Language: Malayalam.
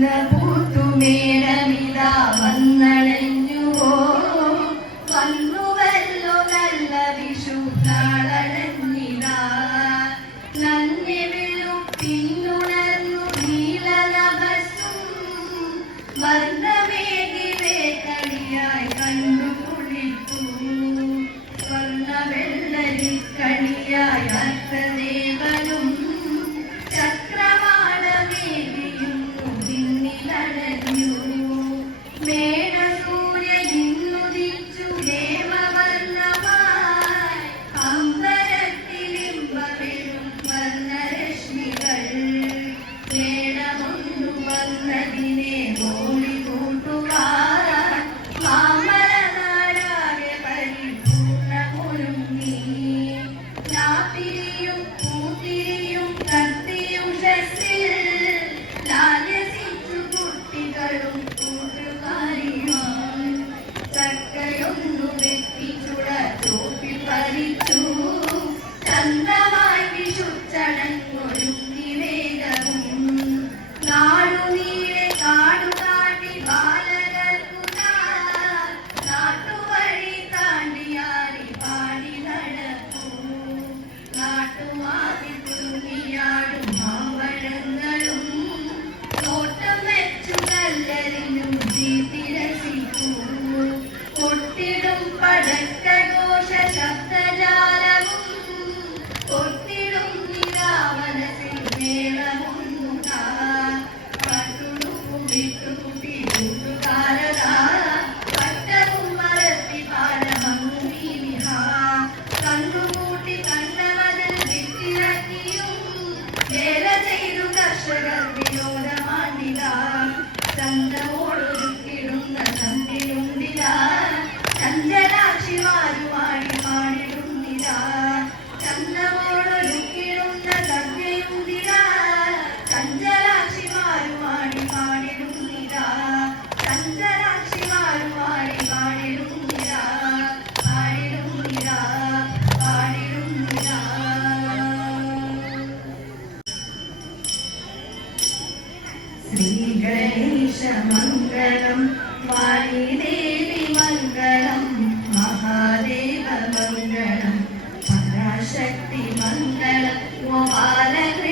വന്ന പൂത്തുമേടമിതാ വന്നണഞ്ഞുവോ നല്ല വിഷു നാളണഞ്ഞിതാ നന്ദി വീഴും പിന്തുണർന്നു നീലനഭസും വർണമേകി വേക്കണിയായി കണ്ടു കുളിച്ചു സ്വർണ വെട്ടിച്ചുട ചോപ്പിൽ പറിച്ചു ചന്തമായി നാട്ടുമാതി തുങ്ങിയാടും ചെയ്തു കർഷകർ വിനോദമാണിതാ ചന്തമോടൊരുക്കിടുന്ന ശ്രീഗണേശമംഗളം വാണിദേവി മംഗളം മഹാദേവ മംഗളം പരാശക്തി മംഗളം ഗോപാലകൃഷ്ണ